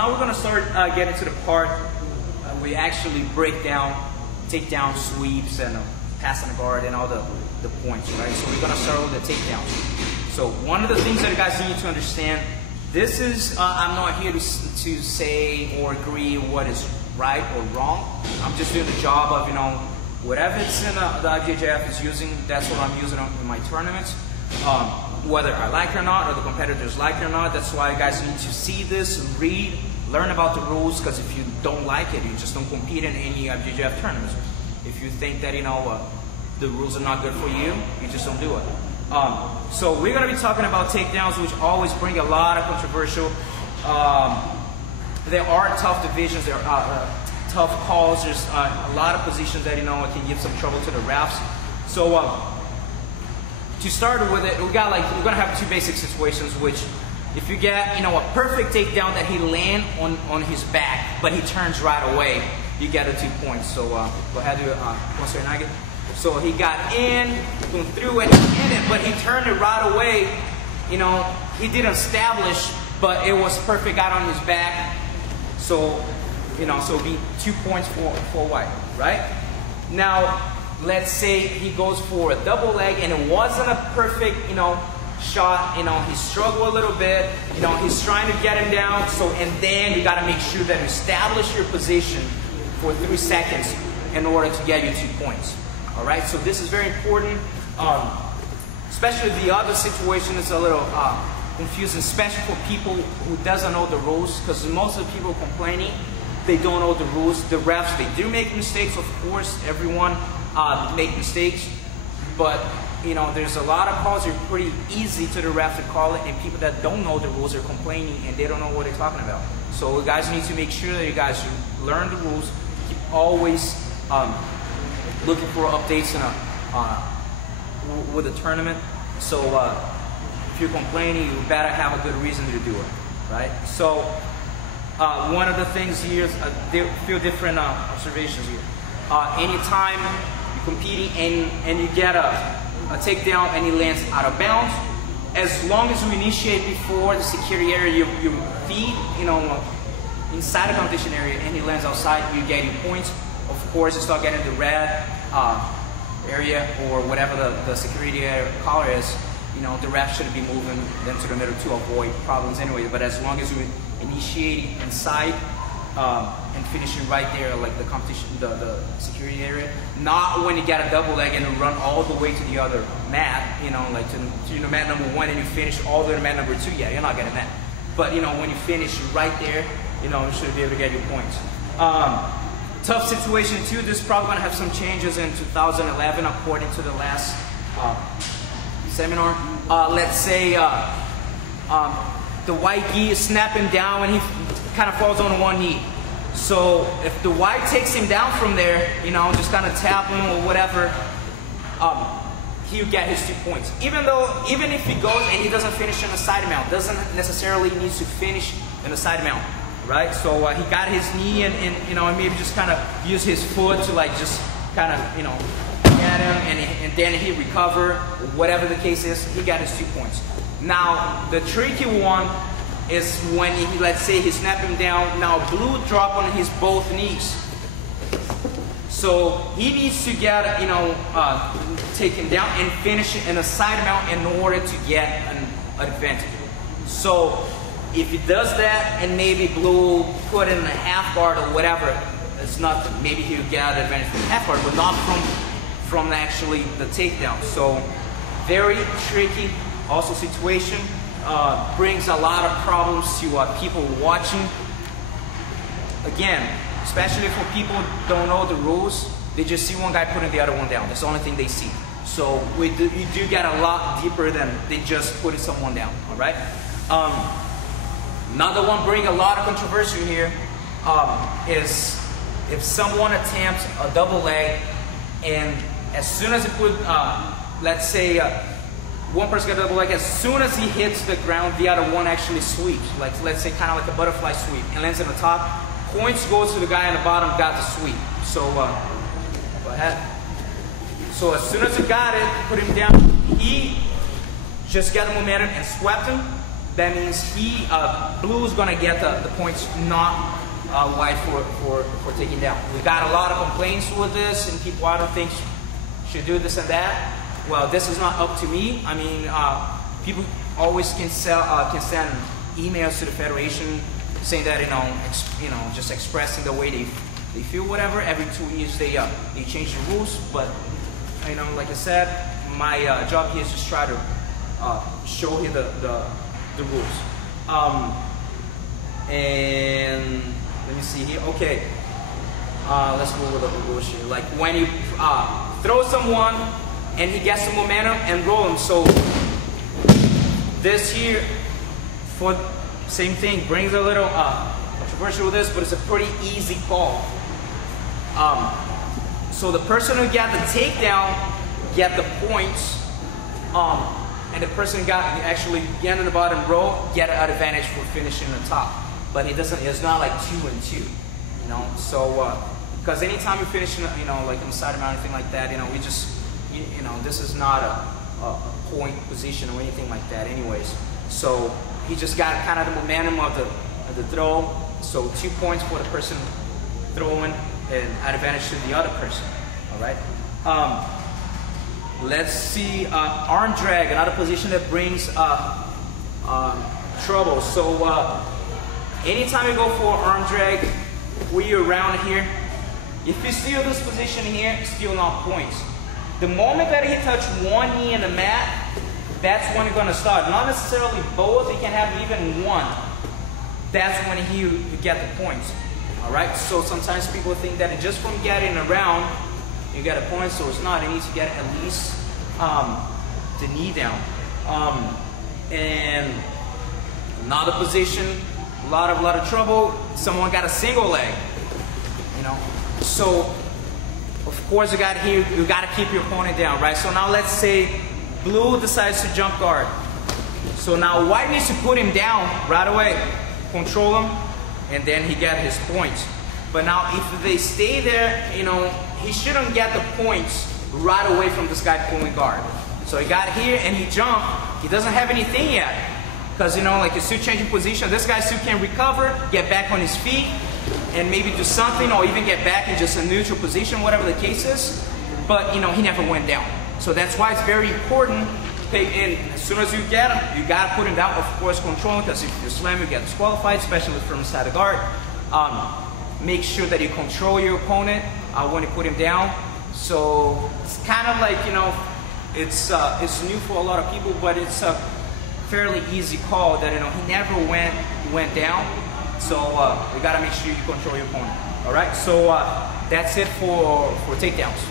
now we're gonna start getting to the part where we actually break down takedown sweeps and passing the guard and all the points, right? So we're gonna start with the takedowns. So one of the things that you guys need to understand, this is, I'm not here to say or agree what is right or wrong. I'm just doing the job of, you know, whatever it's in the IBJJF is using, that's what I'm using in my tournaments. Whether I like it or not, or the competitors like it or not, that's why you guys need to see this, read, learn about the rules, because if you don't like it, you just don't compete in any IBJJF tournaments. If you think that, you know, the rules are not good for you, you just don't do it. So we're going to be talking about takedowns, which always bring a lot of controversial. There are tough divisions, there are tough calls, there's a lot of positions that, you know, can give some trouble to the refs. So to start with it, we're going to have two basic situations, which if you get, you know, a perfect takedown that he land on his back, but he turns right away, you get the 2 points. So go ahead, do it. So he got in, went through it, but he turned it right away. You know, he didn't establish, but it was perfect, got on his back. So, you know, so it'd be 2 points for white, right? Now, let's say he goes for a double leg and it wasn't a perfect, you know, shot. You know, he struggled a little bit. You know, he's trying to get him down. So, and then you got to make sure that you establish your position for 3 seconds in order to get you 2 points. All right, so this is very important, especially the other situation is a little confusing, especially for people who doesn't know the rules, because most of the people complaining, they don't know the rules. The refs, they do make mistakes, of course, everyone make mistakes, but you know, there's a lot of calls that are pretty easy to the ref to call it, and people that don't know the rules are complaining and they don't know what they're talking about. So you guys need to make sure that you guys learn the rules, keep always looking for updates with the tournament. So if you're complaining, you better have a good reason to do it, right? So one of the things here is a few different observations here. Anytime you're competing and you get a takedown and he lands out of bounds, as long as you initiate before the security area, your feet, you know, inside the competition area, and he lands outside, you get your points. Of course, you start getting the red area or whatever the security color is, you know, the ref shouldn't be moving them to the middle to avoid problems anyway. But as long as you initiate inside and finishing right there, like the competition, the security area, not when you get a double leg and you run all the way to the other mat, you know, like to mat number 1 and you finish all the way to mat number 2, yeah, you're not getting that. But you know, when you finish right there, you know, you should be able to get your points. Tough situation too. This is probably going to have some changes in 2011 according to the last seminar. Let's say the white gi is snapping down and he kind of falls on one knee. So if the white takes him down from there, you know, just kind of tap him or whatever, he'll get his 2 points. Even if he goes and he doesn't finish in the side mount, doesn't necessarily need to finish in the side mount. Right, so he got his knee and you know, and maybe just kind of use his foot to like just kind of, you know, get him, and then he recover, whatever the case is, he got his 2 points. Now the tricky one is when he, let's say he snapped him down. Now blue drop on his both knees, so he needs to get, you know, taken down and finish it in a side mount in order to get an advantage. So if he does that and maybe blue put in a half guard or whatever, it's nothing. Maybe he'll get an advantage from half guard, but not from actually the takedown. So very tricky also situation. Brings a lot of problems to people watching. Again, especially for people who don't know the rules, they just see one guy putting the other one down. That's the only thing they see. So you do get a lot deeper than they just putting someone down, all right? Another one bring a lot of controversy here is if someone attempts a double leg and as soon as he put, let's say one person got a double leg, as soon as he hits the ground, the other one actually sweeps. Like, let's say kind of like a butterfly sweep and lands on the top. Points goes to the guy on the bottom, got the sweep. So go ahead. So as soon as he got it, put him down, he just got the momentum and swept him. that means blue is gonna get the points, not white for taking down. We got a lot of complaints with this, and people I don't think should do this and that. Well, this is not up to me. I mean, people always can send emails to the federation saying that just expressing the way they feel, whatever. Every 2 years they change the rules, but like I said, my job here is just try to show you the rules. And let me see here. Okay, let's go over the rules here. Like when you throw someone and he gets the momentum and roll him. So this here, for same thing, brings a little controversial with this, but it's a pretty easy call. So the person who got the takedown get the points, and the person actually get in the bottom row get an advantage for finishing the top. But it's not like 2 and 2, So because anytime you finish, like inside of or anything like that, we just, this is not a point position or anything like that, anyways. So he just got kind of the momentum of the throw. So 2 points for the person throwing and advantage to the other person. All right. Let's see, arm drag, another position that brings trouble. So anytime you go for arm drag, we're around here. If you steal this position here, still not points. The moment that he touch one knee in the mat, that's when you're gonna start. Not necessarily both, you can have even one. That's when you get the points. All right, so sometimes people think that just from getting around, you get a point, so it's not. It needs to get at least the knee down. And another position, a lot of trouble. Someone got a single leg, So of course you got to keep your opponent down, right? So now let's say blue decides to jump guard. So now white needs to put him down right away, control him, and then he get his points. But now if they stay there, he shouldn't get the points right away from this guy pulling guard. So he got here and he jumped. He doesn't have anything yet. Because like you're still changing position. This guy still can recover, get back on his feet, and maybe do something, or even get back in just a neutral position, whatever the case is. But he never went down. So that's why it's very important. And as soon as you get him, you gotta put him down. Of course, control him, because if you slam, you get disqualified, especially from inside the guard. Make sure that you control your opponent when you put him down. So it's kind of like it's new for a lot of people, but it's a fairly easy call that he never went down. So you gotta make sure you control your opponent. All right. So that's it for takedowns.